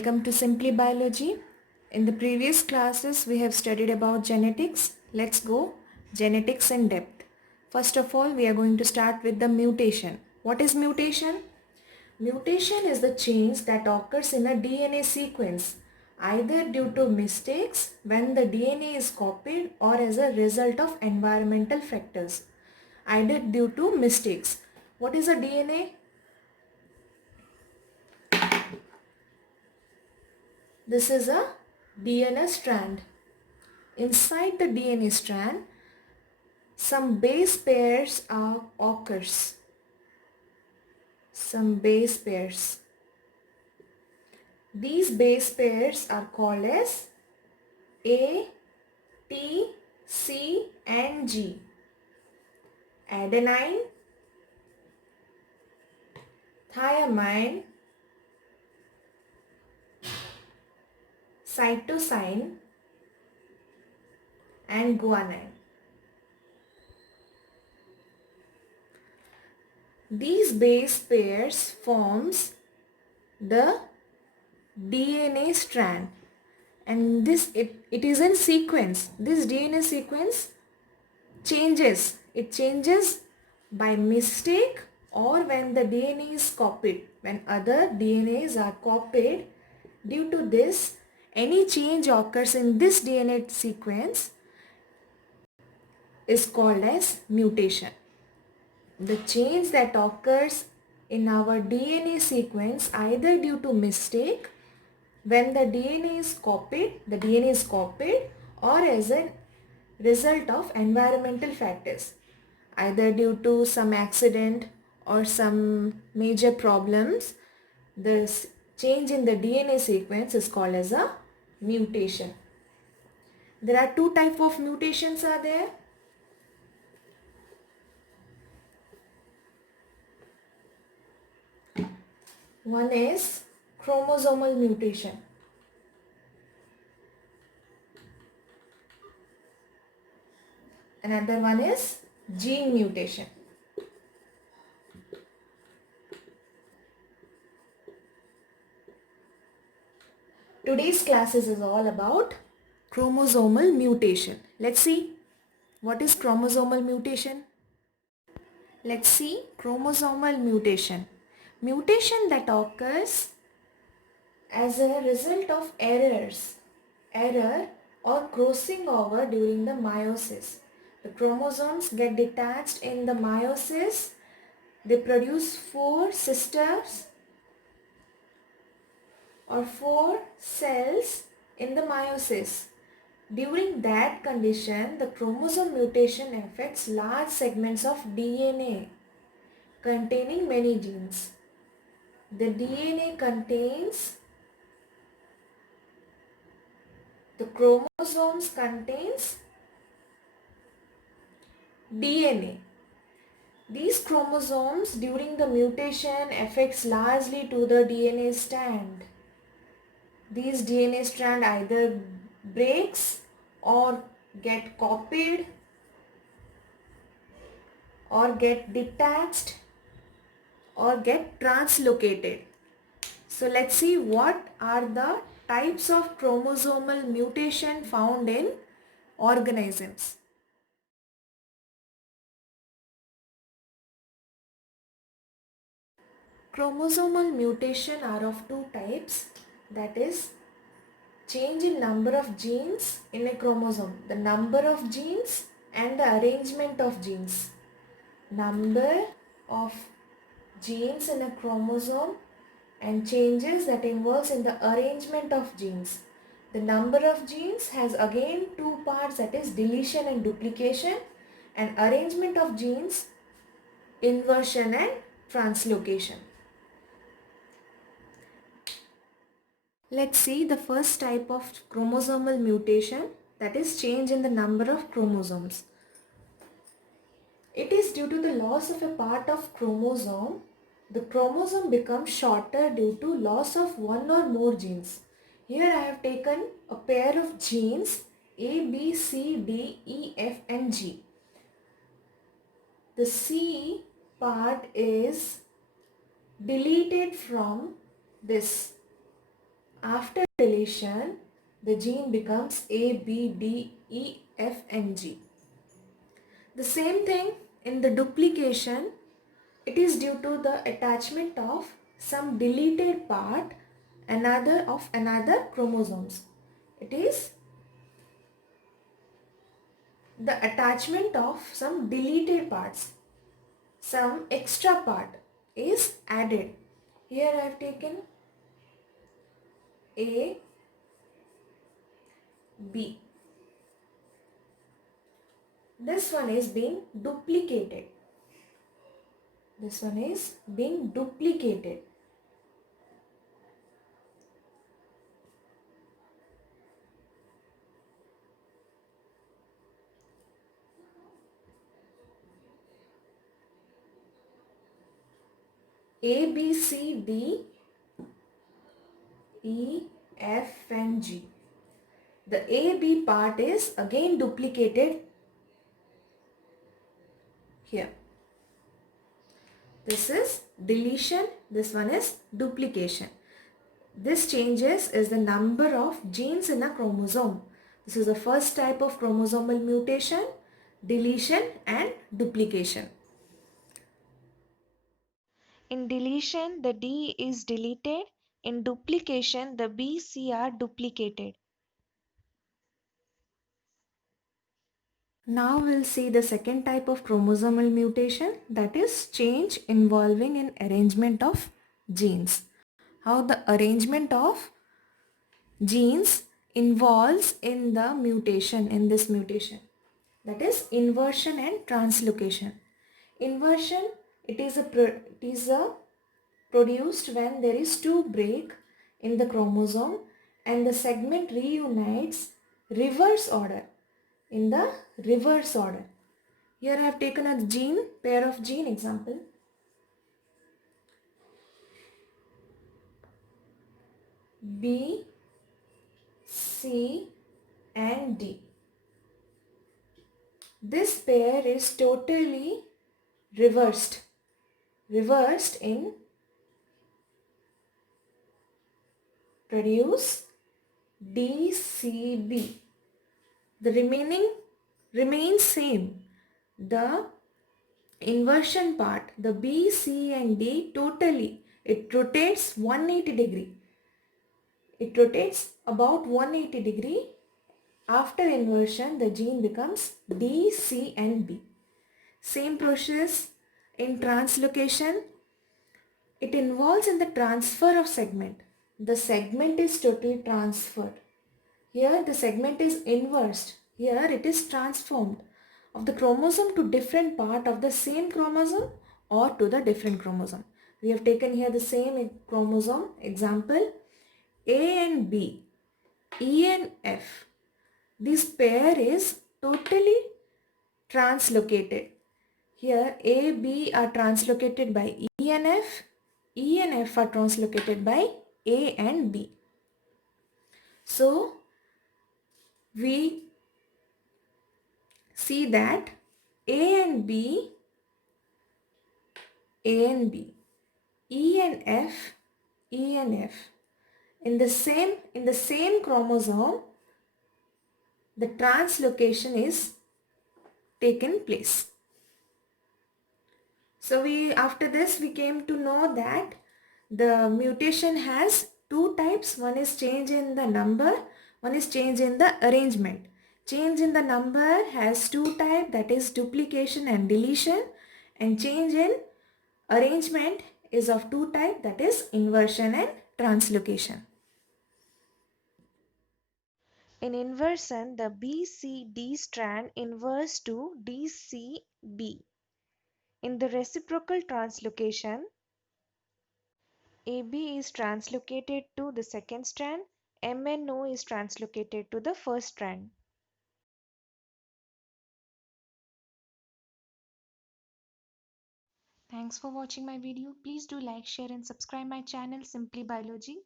Welcome to Simply Biology. In the previous classes we have studied about genetics. Let's go genetics in depth. First of all, we are going to start with the mutation. What is mutation? Mutation is the change that occurs in a DNA sequence either due to mistakes when the DNA is copied or as a result of environmental factors. Either due to mistakes. What is a DNA? This is a DNA strand. Inside the DNA strand, some base pairs occurs. Some base pairs. These base pairs are called as A, T, C and G. Adenine, thymine, cytosine and guanine. These base pairs forms the DNA strand, and it is in sequence. This DNA sequence changes. It changes by mistake or when the DNA is copied. When other DNAs are copied, due to this, any change occurs in this DNA sequence is called as mutation. The change that occurs in our DNA sequence either due to mistake when the DNA is copied or as a result of environmental factors, either due to some accident or some major problems. This change in the DNA sequence is called as a mutation. There are two types of mutations are there. One is chromosomal mutation. Another one is gene mutation. Today's classes is all about chromosomal mutation. Let's see what is chromosomal mutation. Let's see chromosomal mutation. Mutation that occurs as a result of error or crossing over during the meiosis. The chromosomes get detached in the meiosis. They produce 4 sisters or 4 cells in the meiosis. During that condition, the chromosome mutation affects large segments of DNA containing many genes. The DNA contains, the chromosomes contains DNA. These chromosomes during the mutation affects largely to the DNA strand. These DNA strand either breaks or get copied or get detached or get translocated. So let's see what are the types of chromosomal mutation found in organisms. Chromosomal mutation are of two types, that is change in number of genes in a chromosome, the number of genes and the arrangement of genes. Number of genes in a chromosome and changes that involves in the arrangement of genes. The number of genes has again two parts, that is deletion and duplication, and arrangement of genes, inversion and translocation. Let's see the first type of chromosomal mutation, that is change in the number of chromosomes. It is due to the loss of a part of chromosome. The chromosome becomes shorter due to loss of one or more genes. Here I have taken a pair of genes A, B, C, D, E, F and G. The C part is deleted from this After deletion, the gene becomes A, B, D, E, F and G. The same thing in the duplication, it is due to the attachment of some deleted part another chromosomes. It is the attachment of some deleted parts. Some extra part is added. Here I have taken A, B. This one is being duplicated. This one is being duplicated. A, B, C, D, E, F and G. The A, B part is again duplicated here. This is deletion, this one is duplication. This changes is the number of genes in a chromosome. This is the first type of chromosomal mutation, deletion and duplication. In deletion, the D is deleted. In duplication, the B, C are duplicated. Now we'll see the second type of chromosomal mutation, that is change involving in arrangement of genes. How the arrangement of genes involves in the mutation, in this mutation, that is inversion and translocation. Inversion, it is a produced when there is two break in the chromosome and the segment reunites reverse order, in the reverse order. Here I have taken a gene, pair of gene example. B, C and D. This pair is totally reversed in produce DCB. The remaining remains same. The inversion part, the B, C and D totally, it rotates 180 degree. It rotates about 180 degree. After inversion, the gene becomes D, C and B. Same process in translocation. It involves in the transfer of segment. The segment is totally transferred. Here the segment is inversed. Here it is transformed of the chromosome to different part of the same chromosome or to the different chromosome. We have taken here the same chromosome. Example, A and B, E and F. This pair is totally translocated. Here A, B are translocated by E and F. E and F are translocated by A and B. So we see that A and B, A and B, E and F, E and F. In the same chromosome, the translocation is taken place. So after this we came to know that the mutation has two types. One is change in the number, one is change in the arrangement. Change in the number has two types, that is duplication and deletion, and change in arrangement is of two types, that is inversion and translocation. In inversion, the BCD strand inverts to DCB. In the reciprocal translocation, AB is translocated to the second strand, MNO is translocated to the first strand. Thanks for watching my video. Please do like, share and subscribe my channel Simply Biology.